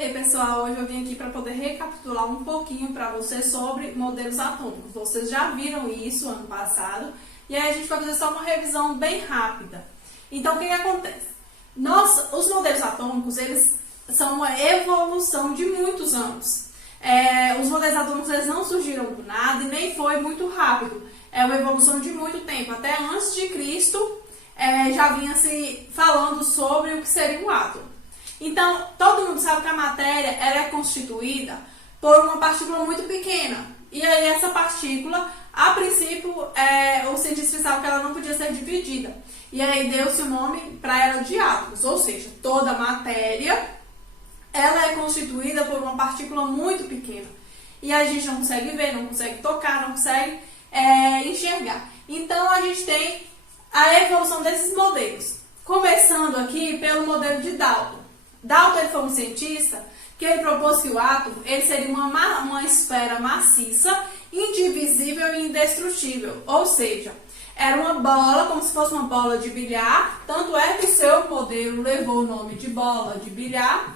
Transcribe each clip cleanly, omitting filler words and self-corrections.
Ei pessoal, hoje eu vim aqui para poder recapitular um pouquinho para vocês sobre modelos atômicos. Vocês já viram isso ano passado e aí a gente vai fazer só uma revisão bem rápida. Então o que acontece? Os modelos atômicos, eles são uma evolução de muitos anos. Os modelos atômicos eles não surgiram do nada e nem foi muito rápido. É uma evolução de muito tempo. Até antes de Cristo já vinha se falando sobre o que seria um átomo. Então, todo mundo sabe que a matéria ela é constituída por uma partícula muito pequena. E aí essa partícula, a princípio, os cientistas pensavam que ela não podia ser dividida. E aí deu-se o nome para ela de átomos. Ou seja, toda a matéria ela é constituída por uma partícula muito pequena. E a gente não consegue ver, não consegue tocar, não consegue enxergar. Então, a gente tem a evolução desses modelos. Começando aqui pelo modelo de Dalton. Dalton ele foi um cientista que ele propôs que o átomo ele seria uma esfera maciça, indivisível e indestrutível. Ou seja, era uma bola, como se fosse uma bola de bilhar. Tanto é que o seu modelo levou o nome de bola de bilhar.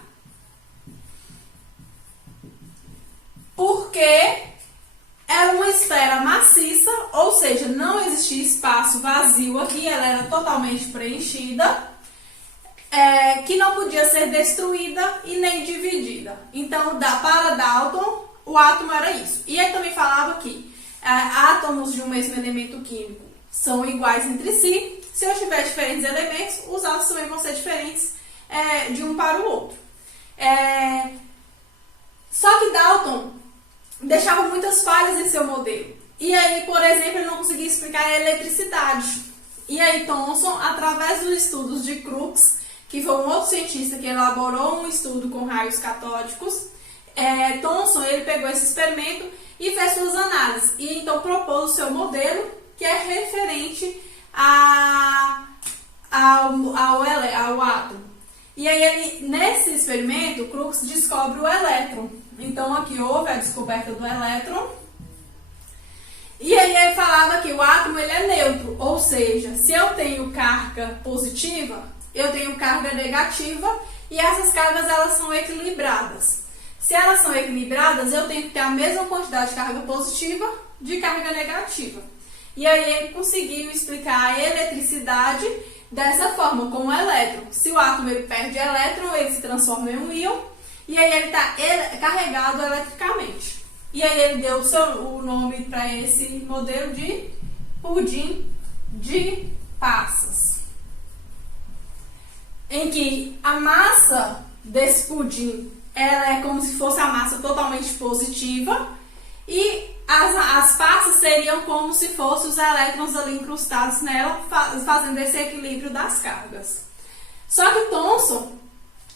Porque era uma esfera maciça, ou seja, não existia espaço vazio aqui, ela era totalmente preenchida. Que não podia ser destruída e nem dividida. Então, para Dalton, o átomo era isso. E ele também falava que átomos de um mesmo elemento químico são iguais entre si. Se eu tiver diferentes elementos, os átomos também vão ser diferentes de um para o outro. Só que Dalton deixava muitas falhas em seu modelo. E aí, por exemplo, ele não conseguia explicar a eletricidade. E aí Thomson, através dos estudos de Crookes, que foi um outro cientista que elaborou um estudo com raios catódicos, Thomson ele pegou esse experimento e fez suas análises. E então propôs o seu modelo, que é referente ao átomo. E aí, nesse experimento, Crookes descobre o elétron. Então, aqui houve a descoberta do elétron. E aí, ele falava que o átomo ele é neutro. Ou seja, se eu tenho carga positiva, eu tenho carga negativa e essas cargas elas são equilibradas. Se elas são equilibradas, eu tenho que ter a mesma quantidade de carga positiva de carga negativa. E aí ele conseguiu explicar a eletricidade dessa forma, com o elétron. Se o átomo ele perde elétron, ele se transforma em um íon e aí ele está carregado eletricamente. E aí ele deu o nome para esse modelo de pudim de passas. Em que a massa desse pudim ela é como se fosse a massa totalmente positiva e as passas seriam como se fossem os elétrons ali incrustados nela, fazendo esse equilíbrio das cargas. Só que Thomson,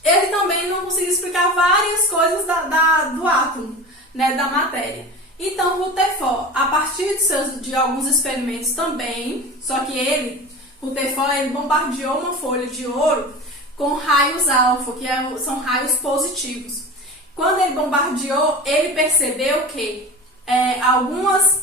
ele também não conseguiu explicar várias coisas do átomo, da matéria. Então Rutherford, a partir de alguns experimentos também, só que Rutherford ele bombardeou uma folha de ouro com raios alfa, que são raios positivos. Quando ele bombardeou, ele percebeu que alguns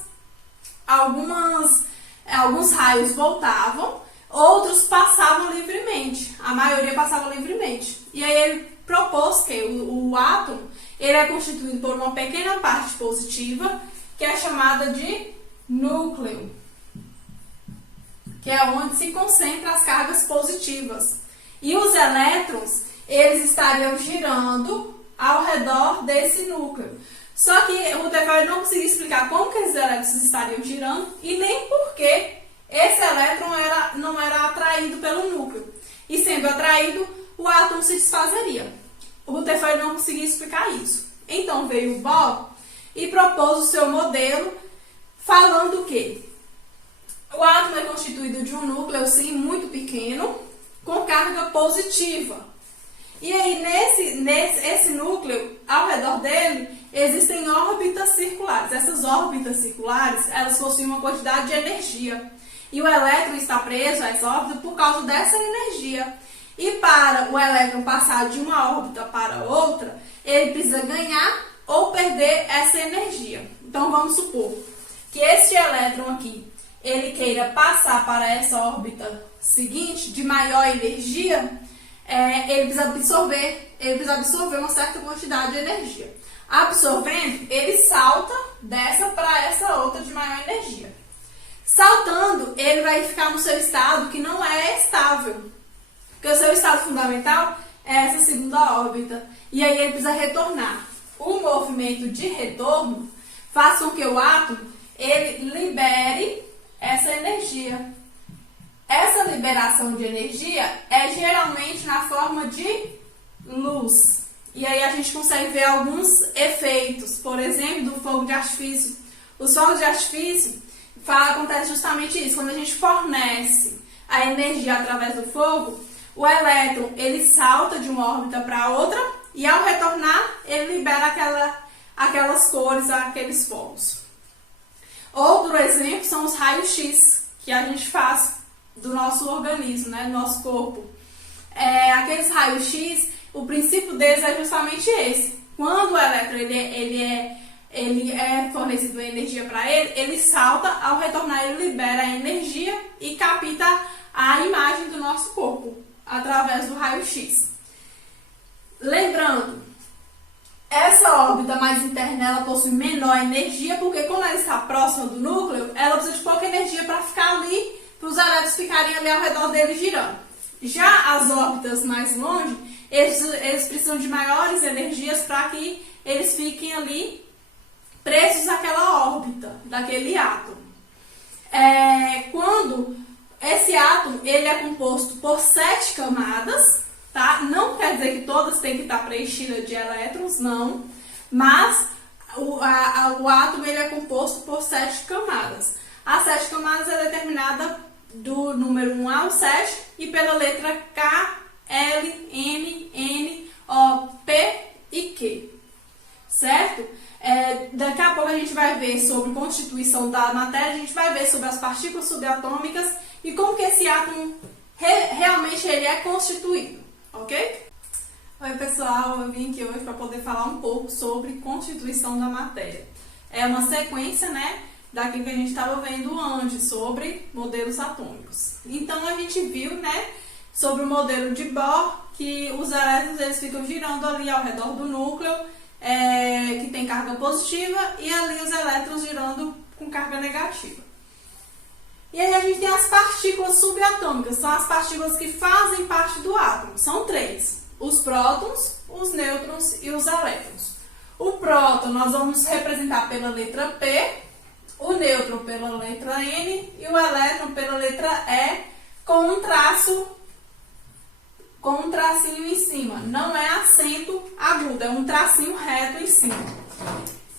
raios voltavam, outros passavam livremente, a maioria passava livremente. E aí ele propôs que o átomo ele é constituído por uma pequena parte positiva, que é chamada de núcleo, que é onde se concentram as cargas positivas. E os elétrons, eles estariam girando ao redor desse núcleo. Só que o Rutherford não conseguiu explicar como que esses elétrons estariam girando e nem por que esse elétron não era atraído pelo núcleo. E sendo atraído, o átomo se desfazeria. O Rutherford não conseguiu explicar isso. Então veio o Bohr e propôs o seu modelo falando que o átomo é constituído de um núcleo sim, muito pequeno, com carga positiva. E aí, esse núcleo, ao redor dele, existem órbitas circulares. Essas órbitas circulares, elas possuem uma quantidade de energia. E o elétron está preso a essa órbita por causa dessa energia. E para o elétron passar de uma órbita para outra, ele precisa ganhar ou perder essa energia. Então, vamos supor que este elétron aqui, ele queira passar para essa órbita seguinte, de maior energia, ele precisa absorver uma certa quantidade de energia. Absorvendo, ele salta dessa para essa outra de maior energia. Saltando, ele vai ficar no seu estado que não é estável, porque o seu estado fundamental é essa segunda órbita, e aí ele precisa retornar. O movimento de retorno faz com que o átomo ele libere essa energia. Essa liberação de energia é geralmente na forma de luz. E aí a gente consegue ver alguns efeitos, por exemplo, do fogo de artifício. Os fogos de artifício acontece justamente isso, quando a gente fornece a energia através do fogo, o elétron ele salta de uma órbita para outra e ao retornar ele libera aquelas cores, aqueles fogos. Outro exemplo são os raios-x que a gente faz do nosso organismo, né, do nosso corpo. Aqueles raios-x, o princípio deles é justamente esse. Quando o elétron ele é fornecido energia para ele salta, ao retornar ele libera a energia e capta a imagem do nosso corpo através do raio-x. Lembrando, essa órbita mais interna ela possui menor energia, porque quando ela está próxima do núcleo, ela precisa de pouca energia para ficar ali, para os elétrons ficarem ali ao redor dele girando. Já as órbitas mais longe, eles precisam de maiores energias para que eles fiquem ali presos àquela órbita, daquele átomo. Quando esse átomo ele é composto por 7 camadas, tá? Não quer dizer que todas têm que estar preenchidas de elétrons, não. Mas o átomo ele é composto por 7 camadas. As 7 camadas é determinada do número 1 ao 7 e pela letra K, L, M, N, O, P e Q. Certo? Daqui a pouco a gente vai ver sobre constituição da matéria, a gente vai ver sobre as partículas subatômicas e como que esse átomo realmente ele é constituído, ok? Oi pessoal, eu vim aqui hoje para poder falar um pouco sobre constituição da matéria. É uma sequência, né, daquilo que a gente estava vendo antes, sobre modelos atômicos. Então a gente viu, né, sobre o modelo de Bohr, que os elétrons eles ficam girando ali ao redor do núcleo, que tem carga positiva, e ali os elétrons girando com carga negativa. E aí a gente tem as partículas subatômicas, são as partículas que fazem parte do átomo. São 3, os prótons, os nêutrons e os elétrons. O próton nós vamos representar pela letra P, o nêutron pela letra N e o elétron pela letra E, com um tracinho em cima. Não é acento agudo, é um tracinho reto em cima.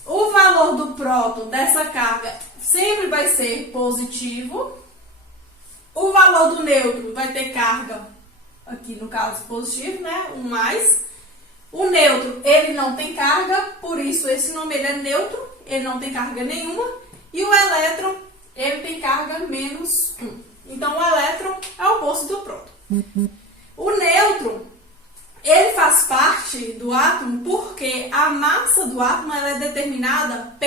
O valor do próton dessa carga sempre vai ser positivo. O valor do nêutron vai ter carga, aqui no caso positivo, né? Um mais. O nêutron, ele não tem carga, por isso esse nome ele é neutro, ele não tem carga nenhuma. E o elétron, ele tem carga menos 1. Então, o elétron é o oposto do próton. O nêutron, ele faz parte do átomo porque a massa do átomo ela é determinada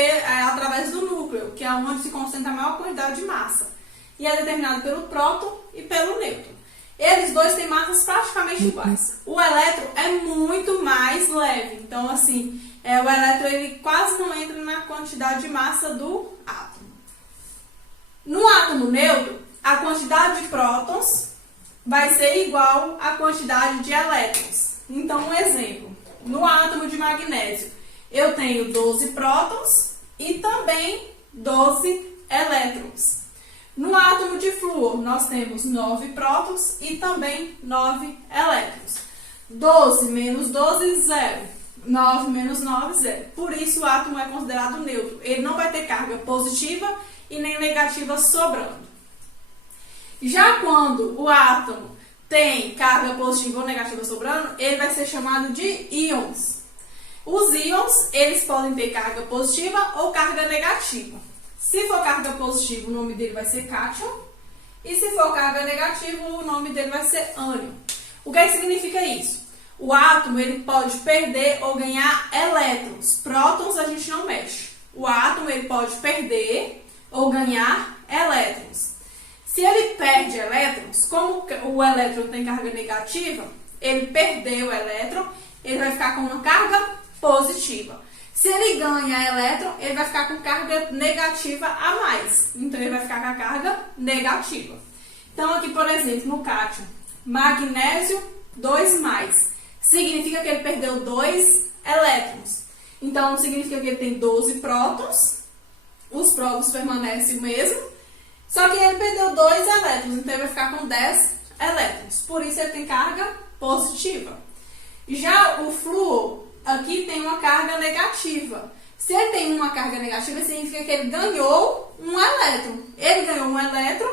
através do núcleo, que é onde se concentra a maior quantidade de massa. E é determinado pelo próton e pelo nêutron. Eles dois têm massas praticamente iguais. O elétron é muito mais leve. Então, assim, o elétron ele quase não entra na quantidade de massa do átomo. No átomo neutro, a quantidade de prótons vai ser igual à quantidade de elétrons. Então, um exemplo. No átomo de magnésio, eu tenho 12 prótons e também 12 elétrons. No átomo de flúor, nós temos 9 prótons e também 9 elétrons. 12 menos 12, 0. 9 menos 9, 0. Por isso, o átomo é considerado neutro. Ele não vai ter carga positiva e nem negativa sobrando. Já quando o átomo tem carga positiva ou negativa sobrando, ele vai ser chamado de íons. Os íons, eles podem ter carga positiva ou carga negativa. Se for carga positiva, o nome dele vai ser cátion. E se for carga negativa, o nome dele vai ser ânion. O que significa isso? O átomo ele pode perder ou ganhar elétrons. Prótons a gente não mexe. O átomo ele pode perder ou ganhar elétrons. Se ele perde elétrons, como o elétron tem carga negativa, ele perdeu o elétron, ele vai ficar com uma carga positiva. Se ele ganha elétron, ele vai ficar com carga negativa a mais. Então, ele vai ficar com a carga negativa. Então, aqui, por exemplo, no cátion, magnésio 2+, significa que ele perdeu 2 elétrons. Então, significa que ele tem 12 prótons, os prótons permanecem o mesmo, só que ele perdeu 2 elétrons, então ele vai ficar com 10 elétrons. Por isso, ele tem carga positiva. Já o flúor, aqui tem uma carga negativa. Se ele tem uma carga negativa, significa que ele ganhou um elétron. Ele ganhou um elétron,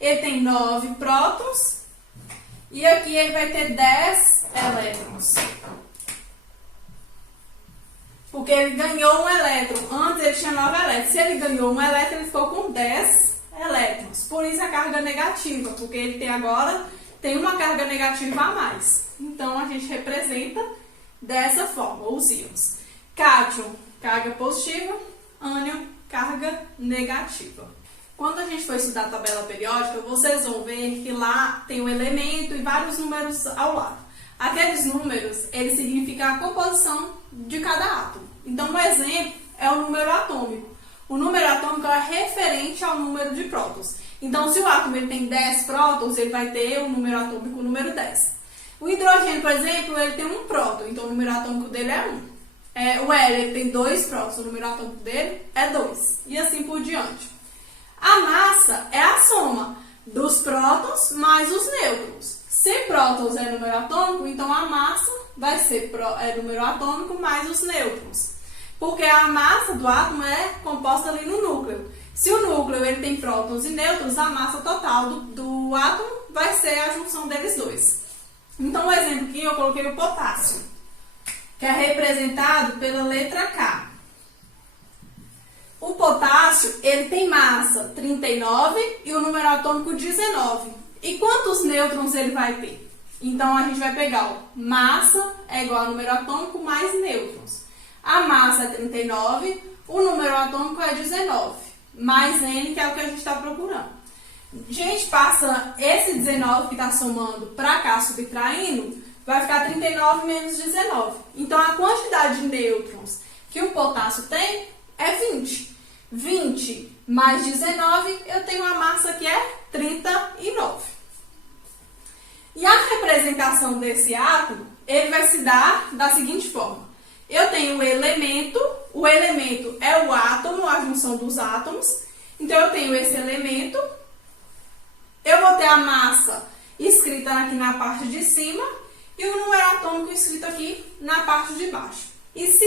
ele tem 9 prótons, e aqui ele vai ter 10 elétrons. Porque ele ganhou um elétron. Antes ele tinha 9 elétrons. Se ele ganhou um elétron, ele ficou com 10 elétrons. Por isso a carga negativa, porque ele agora tem uma carga negativa a mais. Então, a gente representa dessa forma, os íons. Cátion, carga positiva. Ânion, carga negativa. Quando a gente for estudar a tabela periódica, vocês vão ver que lá tem um elemento e vários números ao lado. Aqueles números, eles significam a composição de cada átomo. Então, um exemplo é o número atômico. O número atômico é referente ao número de prótons. Então, se o átomo ele tem 10 prótons, ele vai ter o número atômico o número 10. O hidrogênio, por exemplo, ele tem 1 próton, então o número atômico dele é 1. O hélio ele tem 2 prótons, o número atômico dele é 2. E assim por diante. A massa é a soma dos prótons mais os nêutrons. Se prótons é número atômico, então a massa vai ser número atômico mais os nêutrons. Porque a massa do átomo é composta ali no núcleo. Se o núcleo ele tem prótons e nêutrons, a massa total do átomo vai ser a junção deles dois. Então, um exemplo aqui, eu coloquei o potássio, que é representado pela letra K. O potássio, ele tem massa 39 e o número atômico 19. E quantos nêutrons ele vai ter? Então, a gente vai pegar o massa é igual ao número atômico mais nêutrons. A massa é 39, o número atômico é 19, mais N, que é o que a gente está procurando. A gente passa esse 19 que está somando para cá, subtraindo, vai ficar 39 menos 19. Então, a quantidade de nêutrons que o potássio tem é 20. 20 mais 19, eu tenho uma massa que é 39. E a representação desse átomo, ele vai se dar da seguinte forma. Eu tenho o elemento é o átomo, a junção dos átomos. Então, eu tenho esse elemento, eu vou ter a massa escrita aqui na parte de cima e o número atômico escrito aqui na parte de baixo. E se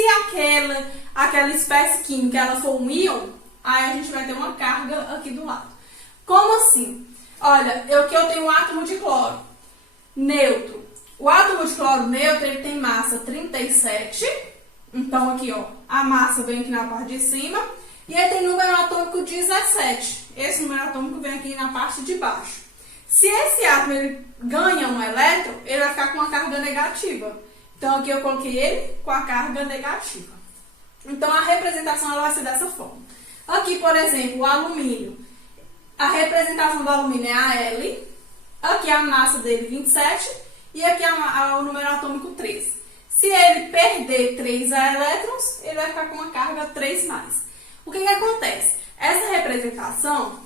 aquela espécie química ela for um íon, aí a gente vai ter uma carga aqui do lado. Como assim? Olha, aqui eu tenho um átomo de cloro, neutro. O átomo de cloro neutro, ele tem massa 37. Então, aqui, ó, a massa vem aqui na parte de cima. E ele tem número atômico 17. Esse número atômico vem aqui na parte de baixo. Se esse átomo ele ganha um elétron, ele vai ficar com uma carga negativa. Então, aqui eu coloquei ele com a carga negativa. Então, a representação ela vai ser dessa forma. Aqui, por exemplo, o alumínio. A representação do alumínio é a L. Aqui a massa dele 27. E aqui o número atômico 13. Se ele perder 3 elétrons, ele vai ficar com uma carga 3+. O que acontece? Essa representação,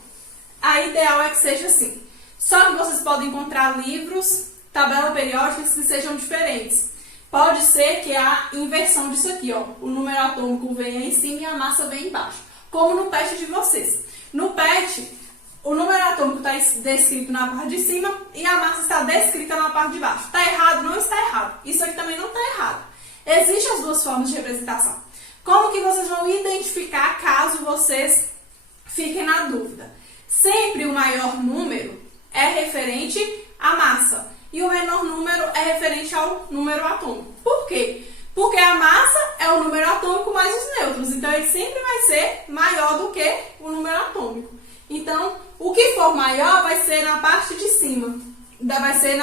a ideal é que seja assim. Só que vocês podem encontrar livros, tabela periódica que sejam diferentes. Pode ser que a inversão disso aqui, ó, o número atômico venha em cima e a massa venha embaixo. Como no PET de vocês. No PET, o número atômico está descrito na parte de cima e a massa está descrita na parte de baixo. Está errado? Não está errado. Isso aqui também não está errado. Existem as duas formas de representação. Como que vocês vão identificar caso vocês fiquem na dúvida? Sempre o maior número é referente à massa e o menor número é referente ao número atômico. Por quê? Porque a massa é o número atômico mais os nêutrons. Então, ele sempre vai ser maior do que o número atômico. Então, o que for maior vai ser na parte de cima. Vai ser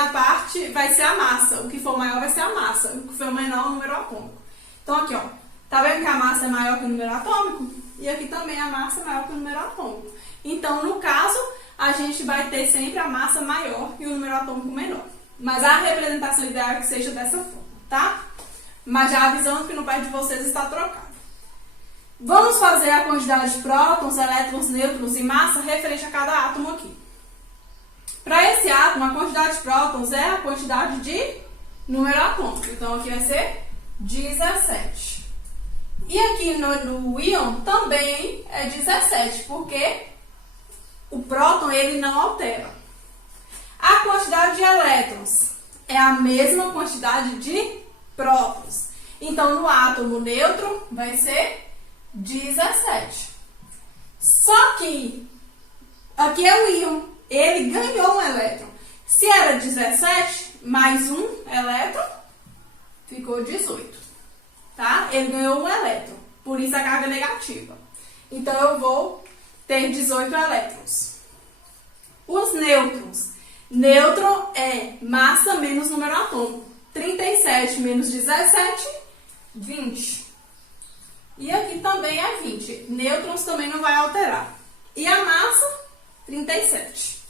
a massa. O que for maior vai ser a massa. O que for menor, o número atômico. Então, aqui, ó. Tá vendo que a massa é maior que o número atômico? E aqui também a massa é maior que o número atômico. Então, no caso, a gente vai ter sempre a massa maior e o número atômico menor. Mas a representação ideal é que seja dessa forma, tá? Mas já avisando que no pé de vocês está trocado. Vamos fazer a quantidade de prótons, elétrons, nêutrons e massa referente a cada átomo aqui. Para esse átomo, a quantidade de prótons é a quantidade de número atômico. Então, aqui vai ser 17. E aqui no íon também é 17, porque o próton ele não altera. A quantidade de elétrons é a mesma quantidade de prótons. Então, no átomo neutro vai ser 17. Só que aqui é o íon, ele ganhou um elétron. Se era 17 mais um elétron, ficou 18. Tá? Ele ganhou um elétron, por isso a carga negativa. Então, eu vou ter 18 elétrons. Os nêutrons. Nêutron é massa menos número atômico. 37 menos 17, 20. E aqui também é 20. Nêutrons também não vai alterar. E a massa, 37.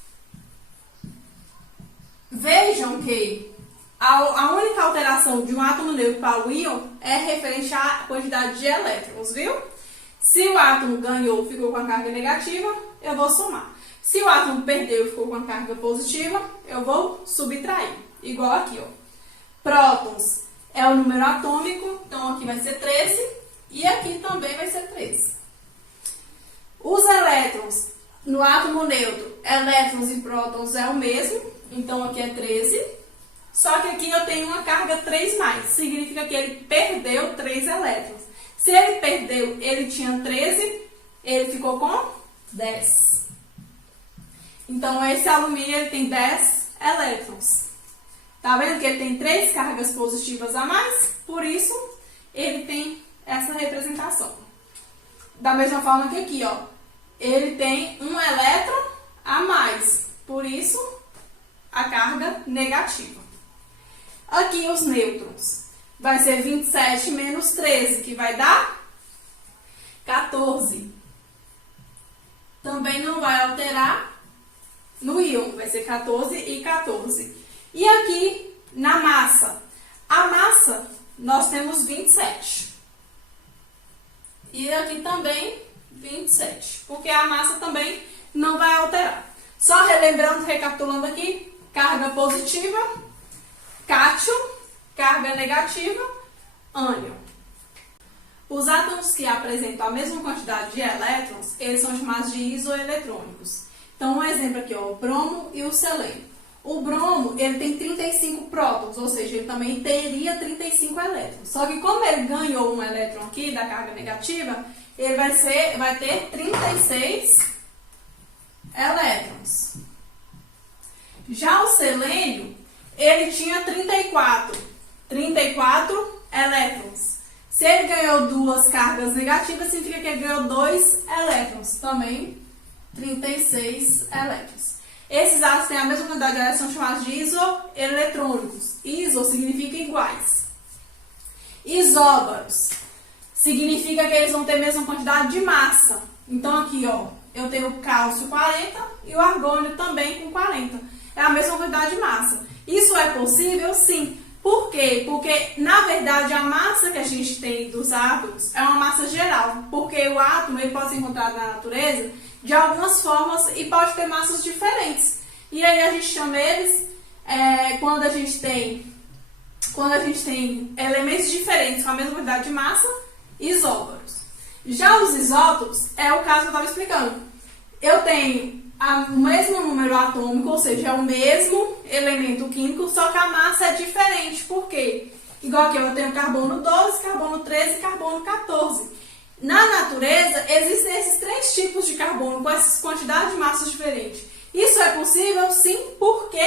Vejam que a única alteração de um átomo neutro para o íon é referente à quantidade de elétrons, viu? Se o átomo ganhou, ficou com a carga negativa, eu vou somar. Se o átomo perdeu e ficou com a carga positiva, eu vou subtrair. Igual aqui, ó. Prótons é o número atômico, então aqui vai ser 13 e aqui também vai ser 13. Os elétrons no átomo neutro, elétrons e prótons é o mesmo, então aqui é 13. Só que aqui eu tenho uma carga 3+, significa que ele perdeu 3 elétrons. Se ele perdeu, ele tinha 13, ele ficou com 10. Então, esse alumínio ele tem 10 elétrons. Tá vendo que ele tem 3 cargas positivas a mais? Por isso, ele tem essa representação. Da mesma forma que aqui, ó. Ele tem um elétron a mais. Por isso, a carga negativa. Aqui, os nêutrons. Vai ser 27 menos 13, que vai dar 14. Também não vai alterar no íon, vai ser 14 e 14. E aqui, na massa. A massa, nós temos 27. E aqui também, 27. Porque a massa também não vai alterar. Só relembrando, recapitulando aqui. Carga positiva, cátion. Carga negativa, ânion. Os átomos que apresentam a mesma quantidade de elétrons, eles são chamados de isoeletrônicos. Então, um exemplo aqui, ó, o bromo e o selênio. O bromo, ele tem 35 prótons, ou seja, ele também teria 35 elétrons. Só que como ele ganhou um elétron aqui da carga negativa, ele vai ter 36 elétrons. Já o selênio, ele tinha 34 elétrons. Se ele ganhou 2 cargas negativas, significa que ele ganhou 2 elétrons. Também 36 elétrons. Esses átomos têm a mesma quantidade de elétrons, são chamados de isoeletrônicos. Iso significa iguais. Isóbaros significa que eles vão ter a mesma quantidade de massa. Então aqui, ó, eu tenho o cálcio 40 e o argônio também com 40. É a mesma quantidade de massa. Isso é possível? Sim. Por quê? Porque, na verdade, a massa que a gente tem dos átomos é uma massa geral. Porque o átomo ele pode ser encontrado na natureza de algumas formas e pode ter massas diferentes. E aí a gente chama eles, quando a gente tem elementos diferentes com a mesma quantidade de massa, isóbaros. Já os isótopos, é o caso que eu estava explicando. Eu tenho o mesmo número atômico, ou seja, é o mesmo elemento químico, só que a massa é diferente. Por quê? Igual aqui eu tenho carbono 12, carbono 13 e carbono 14. Na natureza, existem esses 3 tipos de carbono com essas quantidades de massas diferentes. Isso é possível? Sim, porque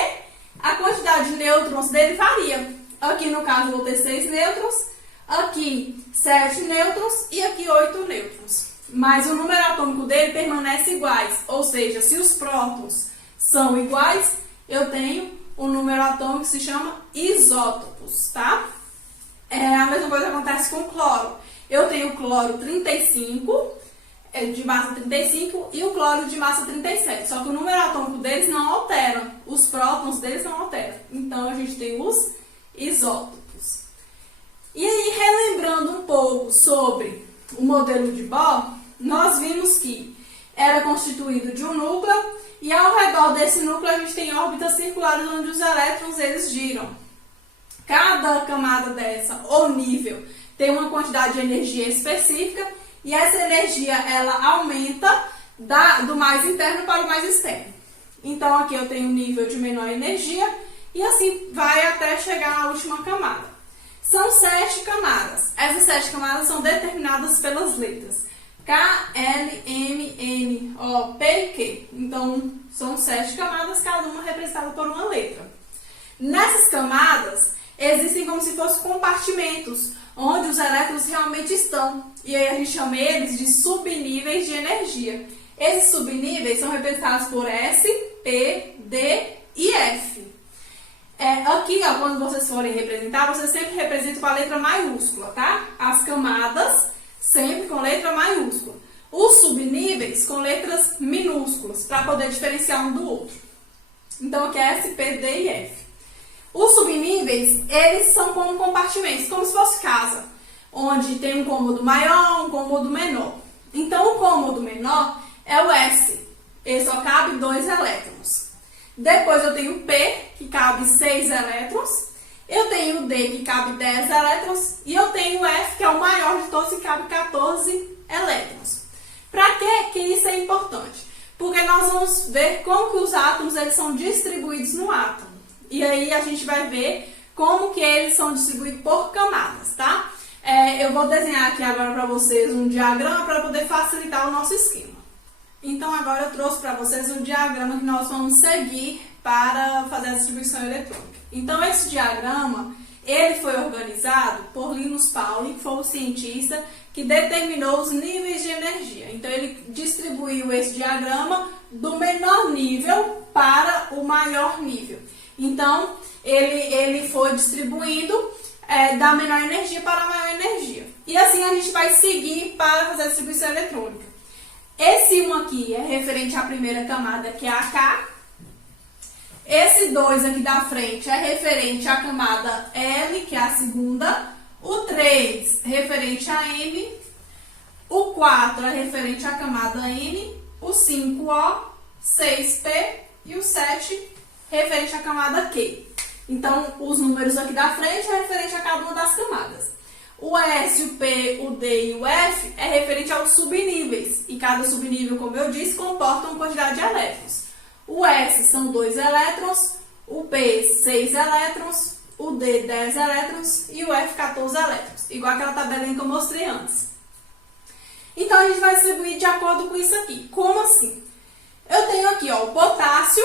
a quantidade de nêutrons dele varia. Aqui, no caso, eu vou ter 6 nêutrons, aqui 7 nêutrons e aqui 8 nêutrons. Mas o número atômico dele permanece iguais. Ou seja, se os prótons são iguais, eu tenho um número atômico que se chama isótopos, tá? A mesma coisa acontece com o cloro. Eu tenho cloro 35, é de massa 35 e o cloro de massa 37. Só que o número atômico deles não altera, os prótons deles não alteram. Então a gente tem os isótopos. E aí, relembrando um pouco sobre o modelo de Bohr, nós vimos que era constituído de um núcleo e ao redor desse núcleo a gente tem órbitas circulares onde os elétrons eles giram. Cada camada dessa, ou nível, tem uma quantidade de energia específica e essa energia ela aumenta do mais interno para o mais externo. Então aqui eu tenho um nível de menor energia e assim vai até chegar na última camada. São 7 camadas. Essas 7 camadas são determinadas pelas letras K, L, M, N, O, P e Q. Então são 7 camadas, cada uma representada por uma letra. Nessas camadas existem como se fossem compartimentos onde os elétrons realmente estão. E aí a gente chama eles de subníveis de energia. Esses subníveis são representados por S, P, D e F. Aqui, ó, quando vocês forem representar, vocês sempre representam com a letra maiúscula, tá? As camadas sempre com letra maiúscula. Os subníveis com letras minúsculas, para poder diferenciar um do outro. Então aqui é S, P, D e F. Os subníveis, eles são como compartimentos, como se fosse casa, onde tem um cômodo maior, um cômodo menor. Então, o cômodo menor é o S, ele só cabe 2 elétrons. Depois eu tenho o P, que cabe 6 elétrons. Eu tenho o D, que cabe 10 elétrons. E eu tenho o F, que é o maior de todos, que cabe 14 elétrons. Para que isso é importante? Porque nós vamos ver como que os átomos eles são distribuídos no átomo. E aí a gente vai ver como que eles são distribuídos por camadas, tá? Eu vou desenhar aqui agora para vocês um diagrama para poder facilitar o nosso esquema. Então agora eu trouxe para vocês um diagrama que nós vamos seguir para fazer a distribuição eletrônica. Então esse diagrama, ele foi organizado por Linus Pauling, que foi o cientista que determinou os níveis de energia. Então ele distribuiu esse diagrama do menor nível para o maior nível. Então, ele foi distribuindo da menor energia para a maior energia. E assim a gente vai seguir para fazer a distribuição eletrônica. Esse 1 aqui é referente à primeira camada, que é a K. Esse 2 aqui da frente é referente à camada L, que é a segunda. O 3 referente a M. O 4 é referente à camada N. O 5, O. 6, P. E o 7 referente à camada Q. Então, os números aqui da frente é referente a cada uma das camadas. O S, o P, o D e o F é referente aos subníveis. E cada subnível, como eu disse, comporta uma quantidade de elétrons. O S são 2 elétrons, o P 6 elétrons, o D 10 elétrons e o F 14 elétrons. Igual aquela tabelinha que eu mostrei antes. Então, a gente vai distribuir de acordo com isso aqui. Como assim? Eu tenho aqui, ó, o potássio,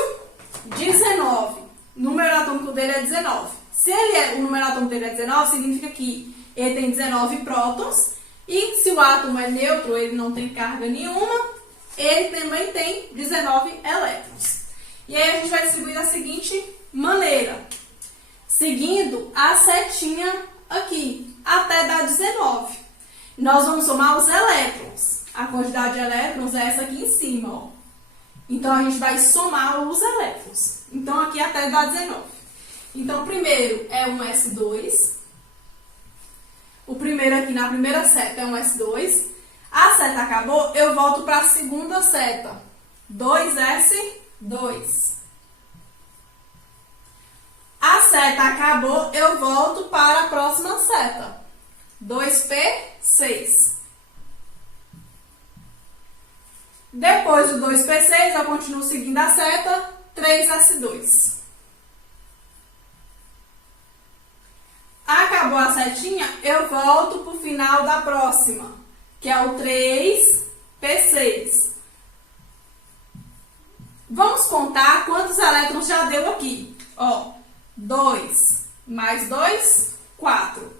19. O número atômico dele é 19. Se o número atômico dele é 19, significa que ele tem 19 prótons. E se o átomo é neutro, ele não tem carga nenhuma, ele também tem 19 elétrons. E aí a gente vai distribuir da seguinte maneira. Seguindo a setinha aqui, até dar 19. Nós vamos somar os elétrons. A quantidade de elétrons é essa aqui em cima, ó. Então, a gente vai somar os elétrons. Então, aqui até dá 19. Então, primeiro é um S2. O primeiro aqui na primeira seta é um S2. A seta acabou, eu volto para a segunda seta. 2S2. A seta acabou, eu volto para a próxima seta. 2P6. Depois do 2P6, eu continuo seguindo a seta, 3S2. Acabou a setinha, eu volto para o final da próxima, que é o 3P6. Vamos contar quantos elétrons já deu aqui. Ó, 2 mais 2, 4.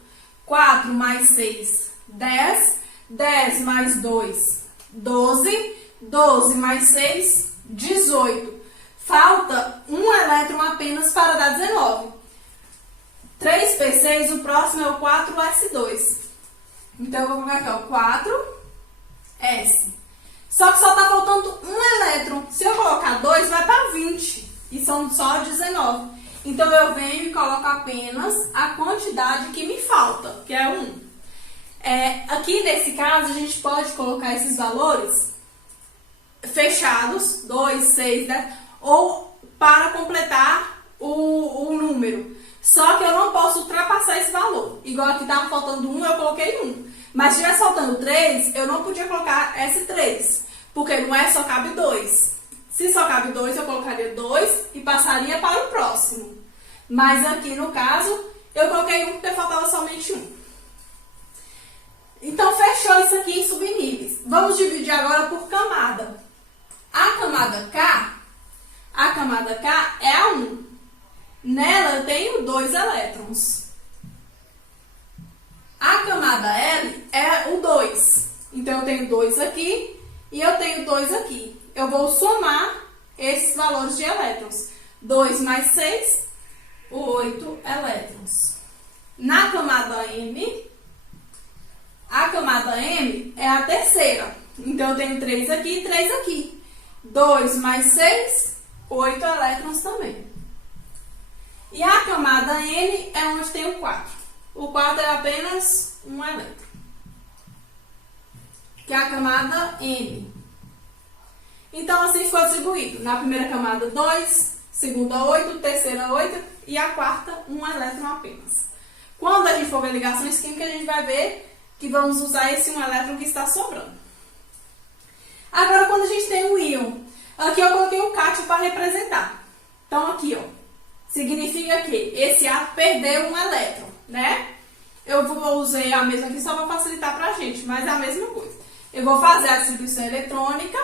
4 mais 6, 10. 10 mais 2, 12. 12 mais 6, 18. Falta um elétron apenas para dar 19. 3P6, o próximo é o 4S2. Então, eu vou colocar aqui, ó, 4S. Só que só tá faltando um elétron. Se eu colocar 2, vai para 20. E são só 19. Então, eu venho e coloco apenas a quantidade que me falta, que é 1. Aqui, nesse caso, a gente pode colocar esses valores fechados, 2, 6, 10, ou para completar o número. Só que eu não posso ultrapassar esse valor. Igual aqui estava faltando 1, eu coloquei 1. Mas se estivesse faltando 3, eu não podia colocar esse 3. Porque não é só cabe 2. Se só cabe 2, eu colocaria 2 e passaria para o próximo. Mas aqui, no caso, eu coloquei 1 porque faltava somente 1. Então, fechou isso aqui em subníveis. Vamos dividir agora por camada. A camada K é a 1. Nela eu tenho 2 elétrons. A camada L é o 2. Então, eu tenho 2 aqui e eu tenho 2 aqui. Eu vou somar esses valores de elétrons. 2 mais 6, 8 elétrons. Na camada M, a camada M é a terceira. Então, eu tenho 3 aqui e 3 aqui. 2 mais 6, 8 elétrons também. E a camada N é onde tem o 4. O 4 é apenas um elétron. Que é a camada N. Então, assim ficou distribuído. Na primeira camada, 2. Segunda, 8. Terceira, 8. E a quarta, um elétron apenas. Quando a gente for ver ligações químicas, a gente vai ver que vamos usar esse um elétron que está sobrando. Agora, quando a gente tem o íon, aqui eu coloquei o cátion para representar. Então, aqui, ó, significa que esse átomo perdeu um elétron, né? Eu usei a mesma aqui só para facilitar para a gente, mas é a mesma coisa. Eu vou fazer a distribuição eletrônica,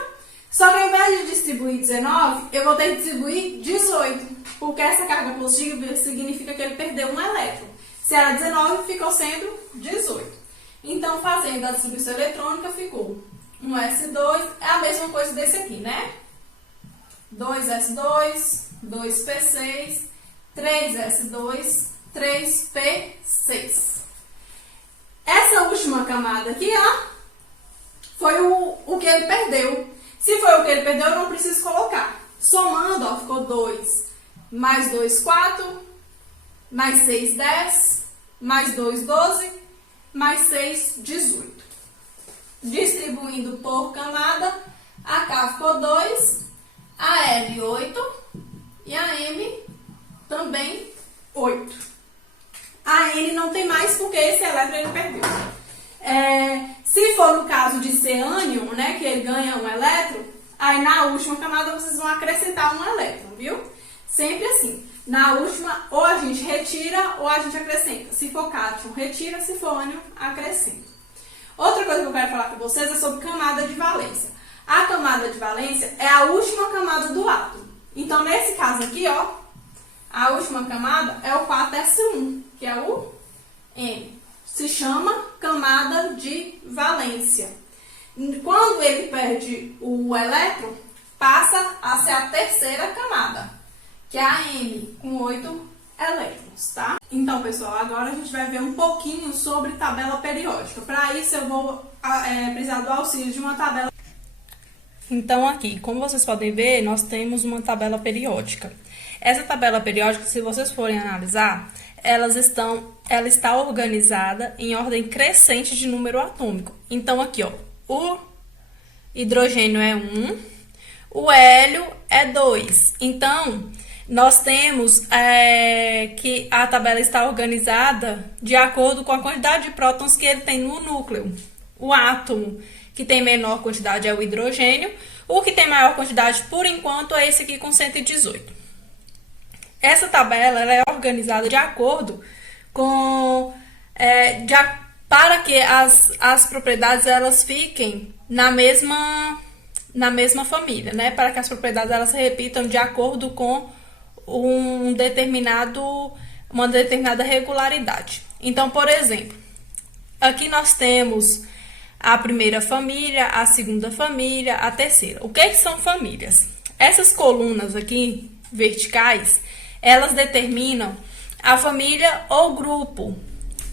só que ao invés de distribuir 19, eu vou ter que distribuir 18, porque essa carga positiva significa que ele perdeu um elétron. Se era 19, ficou sendo 18. Então, fazendo a distribuição eletrônica, ficou um S2, é a mesma coisa desse aqui, né? 2S2, 2P6, 3S2, 3P6. Essa última camada aqui, ó, foi o que ele perdeu. Se foi o que ele perdeu, eu não preciso colocar. Somando, ó, ficou 2 mais 2, 4, mais 6, 10, mais 2, 12, mais 6, 18. Distribuindo por camada, a K ficou 2, a L 8 e a M também 8. A N não tem mais porque esse elétron ele perdeu. Se for no caso de ser ânion, né, que ele ganha um elétron, aí na última camada vocês vão acrescentar um elétron, viu? Sempre assim. Na última, ou a gente retira ou a gente acrescenta. Se for cátion, retira. Se for ânion, acrescenta. Outra coisa que eu quero falar com vocês é sobre camada de valência. A camada de valência é a última camada do átomo. Então, nesse caso aqui, ó, a última camada é o 4s1, que é o M. Se chama camada de valência. Quando ele perde o elétron, passa a ser a terceira camada, que é a M, com 8 elétrons, tá? Então, pessoal, agora a gente vai ver um pouquinho sobre tabela periódica. Para isso, eu vou precisar do auxílio de uma tabela. Então, aqui, como vocês podem ver, nós temos uma tabela periódica. Essa tabela periódica, se vocês forem analisar, ela está organizada em ordem crescente de número atômico. Então, aqui, ó, o hidrogênio é 1, o hélio é 2. Então, nós temos que a tabela está organizada de acordo com a quantidade de prótons que ele tem no núcleo. O átomo que tem menor quantidade é o hidrogênio, o que tem maior quantidade, por enquanto, é esse aqui com 118. Essa tabela ela é organizada de acordo com... para que as propriedades elas fiquem na mesma família, né? Para que as propriedades elas se repitam de acordo com uma determinada regularidade. Então, por exemplo, aqui nós temos a primeira família, a segunda família, a terceira. O que são famílias? Essas colunas aqui, verticais, elas determinam a família ou grupo.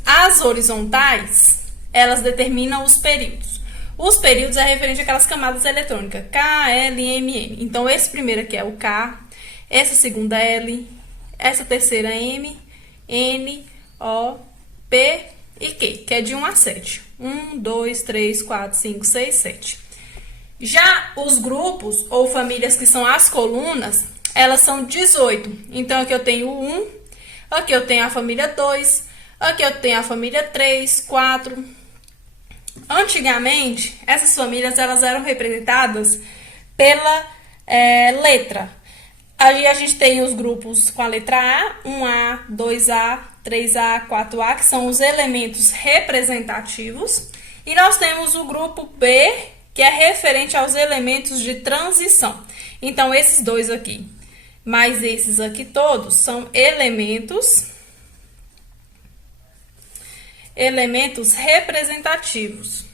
As horizontais, elas determinam os períodos. Os períodos é referente àquelas camadas eletrônicas, K, L, M, M. Então, esse primeiro aqui é o K, essa segunda L, essa terceira M, N, O, P e Q, que é de 1 a 7. 1, 2, 3, 4, 5, 6, 7. Já os grupos ou famílias que são as colunas, elas são 18. Então, aqui eu tenho o 1, aqui eu tenho a família 2, aqui eu tenho a família 3, 4. Antigamente, essas famílias elas eram representadas pela letra. Aí a gente tem os grupos com a letra A, 1A, 2A, 3A, 4A, que são os elementos representativos. E nós temos o grupo B, que é referente aos elementos de transição. Então, esses dois aqui, mais esses aqui todos, são elementos representativos.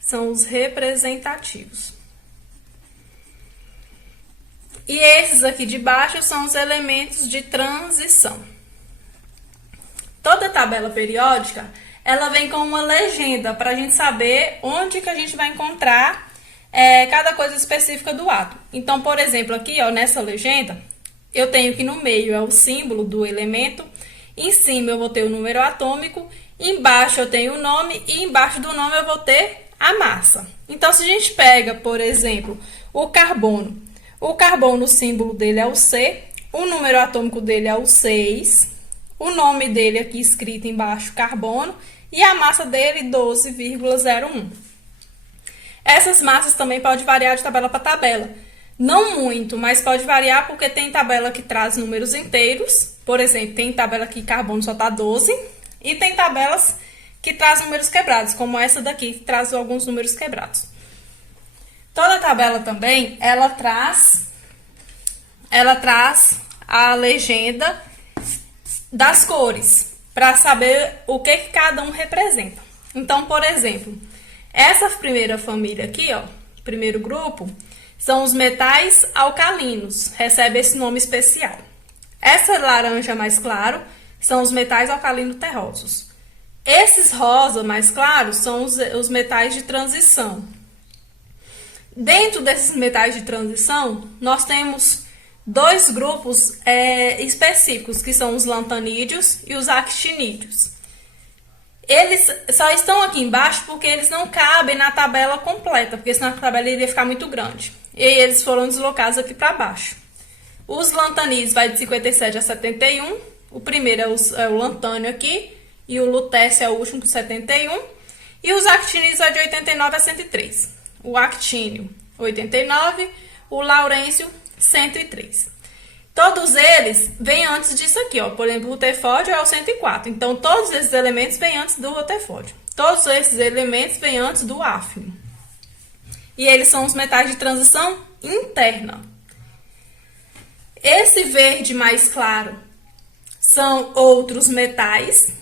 São os representativos. E esses aqui de baixo são os elementos de transição. Toda tabela periódica, ela vem com uma legenda para a gente saber onde que a gente vai encontrar cada coisa específica do átomo. Então, por exemplo, aqui, ó, nessa legenda, eu tenho que no meio é o símbolo do elemento, em cima eu vou ter o número atômico, embaixo eu tenho o nome e embaixo do nome eu vou ter a massa. Então, se a gente pega, por exemplo, o carbono, o símbolo dele é o C, o número atômico dele é o 6, o nome dele aqui escrito embaixo, carbono, e a massa dele, 12,01. Essas massas também podem variar de tabela para tabela. Não muito, mas pode variar porque tem tabela que traz números inteiros. Por exemplo, tem tabela que carbono só está 12, e tem tabelas que traz números quebrados, como essa daqui, que traz alguns números quebrados. Toda tabela também, ela traz a legenda das cores, para saber o que cada um representa. Então, por exemplo, essa primeira família aqui, ó, primeiro grupo, são os metais alcalinos, recebe esse nome especial. Essa laranja mais claro são os metais alcalinos terrosos. Esses rosa mais claros são os metais de transição. Dentro desses metais de transição, nós temos dois grupos específicos, que são os lantanídeos e os actinídeos. Eles só estão aqui embaixo porque eles não cabem na tabela completa, porque senão a tabela iria ficar muito grande. E aí eles foram deslocados aqui para baixo. Os lantanídeos vai de 57 a 71, o primeiro é o lantânio aqui, e o lutécio é o último com 71, e os actinídeos vai de 89 a 103. O actínio, 89, o laurêncio, 103. Todos eles vêm antes disso aqui, ó. Por exemplo, o rutherfórdio é o 104. Então, todos esses elementos vêm antes do rutherfórdio. Todos esses elementos vêm antes do áfnio. E eles são os metais de transição interna. Esse verde mais claro são outros metais.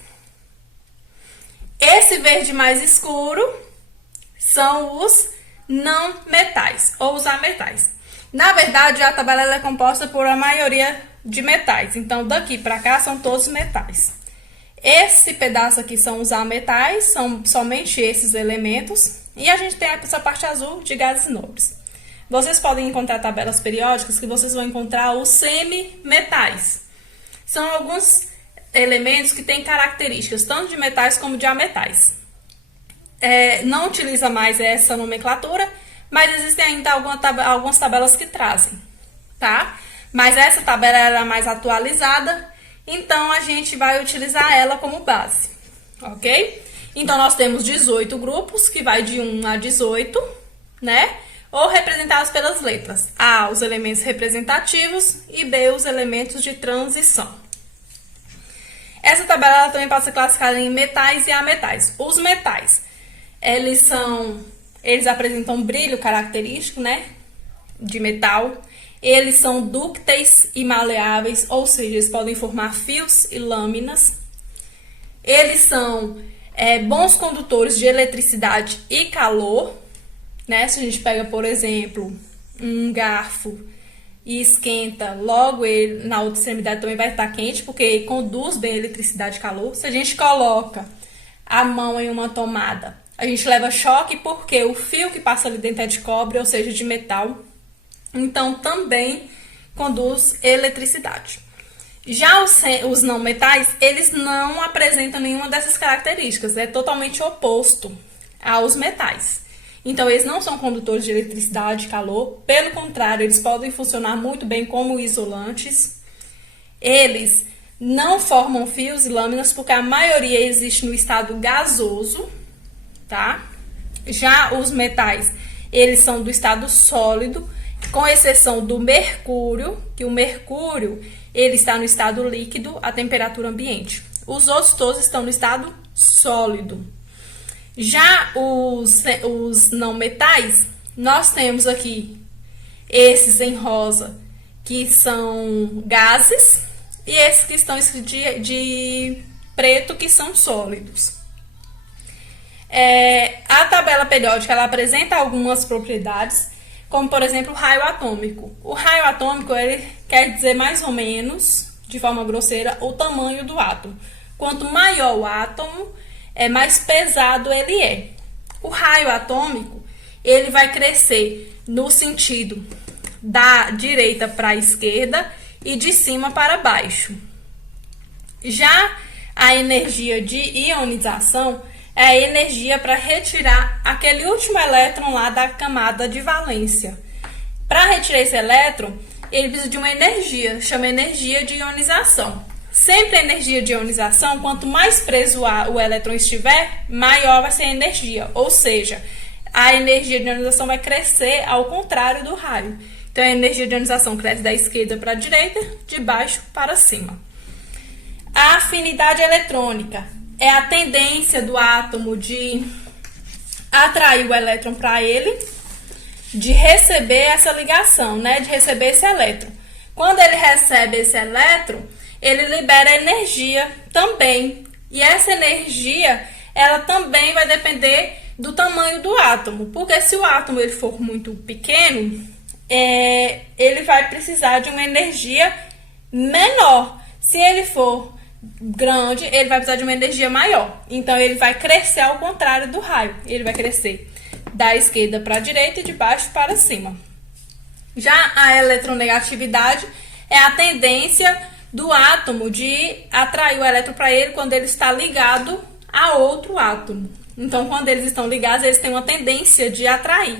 Esse verde mais escuro são os não metais, ou os ametais. Na verdade, a tabela ela é composta por a maioria de metais. Então, daqui para cá são todos metais. Esse pedaço aqui são os ametais, são somente esses elementos. E a gente tem essa parte azul de gases nobres. Vocês podem encontrar tabelas periódicas que vocês vão encontrar os semimetais. São alguns elementos que têm características tanto de metais como de ametais. Não utiliza mais essa nomenclatura, mas existem ainda algumas tabelas que trazem, tá? Mas essa tabela é mais atualizada, então a gente vai utilizar ela como base, ok? Então, nós temos 18 grupos, que vai de 1 a 18, né? Ou representados pelas letras. A, os elementos representativos, e B, os elementos de transição. Essa tabela ela também pode ser classificada em metais e ametais. Os metais, eles apresentam brilho característico, né, de metal. Eles são dúcteis e maleáveis, ou seja, eles podem formar fios e lâminas. Eles são bons condutores de eletricidade e calor, né? Se a gente pega, por exemplo, um garfo e esquenta, logo ele na outra extremidade também vai estar quente, porque conduz bem a eletricidade e calor. Se a gente coloca a mão em uma tomada, A gente leva choque porque o fio que passa ali dentro é de cobre, ou seja, de metal. Então, também conduz eletricidade. Já os não metais, eles não apresentam nenhuma dessas características. É totalmente oposto aos metais. Então, eles não são condutores de eletricidade, calor. Pelo contrário, eles podem funcionar muito bem como isolantes. Eles não formam fios e lâminas porque a maioria existe no estado gasoso, tá? Já os metais, eles são do estado sólido, com exceção do mercúrio, que o mercúrio ele está no estado líquido a temperatura ambiente. Os outros todos estão no estado sólido. Já os não metais, nós temos aqui esses em rosa, que são gases, e esses que estão escritos de preto, que são sólidos. A tabela periódica ela apresenta algumas propriedades, como por exemplo o raio atômico. O raio atômico ele quer dizer mais ou menos, de forma grosseira, o tamanho do átomo. Quanto maior o átomo, mais pesado ele é. O raio atômico ele vai crescer no sentido da direita para a esquerda e de cima para baixo. Já a energia de ionização é a energia para retirar aquele último elétron lá da camada de valência. Para retirar esse elétron, ele precisa de uma energia, chama energia de ionização. Sempre a energia de ionização, quanto mais preso o elétron estiver, maior vai ser a energia. Ou seja, a energia de ionização vai crescer ao contrário do raio. Então, a energia de ionização cresce da esquerda para a direita, de baixo para cima. A afinidade eletrônica é a tendência do átomo de atrair o elétron para ele, de receber essa ligação, né? De receber esse elétron. Quando ele recebe esse elétron, ele libera energia também. E essa energia, ela também vai depender do tamanho do átomo. Porque se o átomo ele for muito pequeno, ele vai precisar de uma energia menor. Se ele for grande, ele vai precisar de uma energia maior. Então, ele vai crescer ao contrário do raio. Ele vai crescer da esquerda para a direita e de baixo para cima. Já a eletronegatividade é a tendência do átomo de atrair o elétron para ele quando ele está ligado a outro átomo. Então, quando eles estão ligados, eles têm uma tendência de atrair.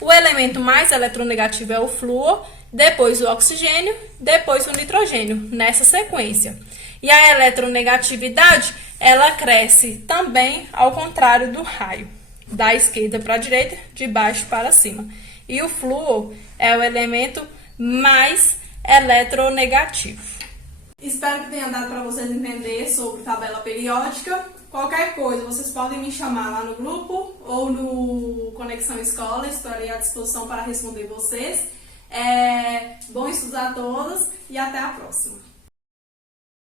O elemento mais eletronegativo é o flúor, depois o oxigênio, depois o nitrogênio, nessa sequência. E a eletronegatividade, ela cresce também ao contrário do raio, da esquerda para a direita, de baixo para cima. E o flúor é o elemento mais eletronegativo. Espero que tenha dado para vocês entender sobre tabela periódica. Qualquer coisa, vocês podem me chamar lá no grupo ou no Conexão Escola, estarei à disposição para responder vocês. Bom estudo a todos e até a próxima.